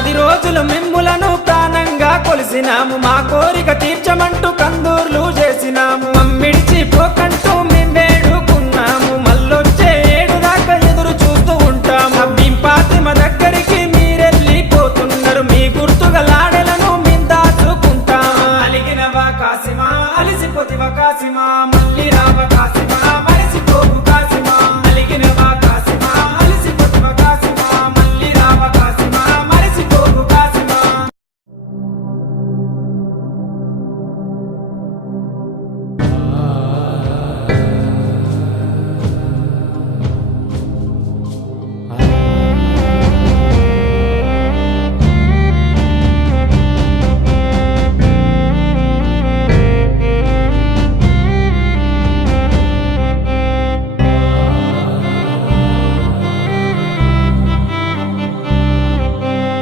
10 రోజులు మిమ్ములను ప్రాణంగా కొలిసినాము, మా కోరిక తీర్చమంటూ కందూర్లు చేసినాము. మమ్మిడిచి పోకండి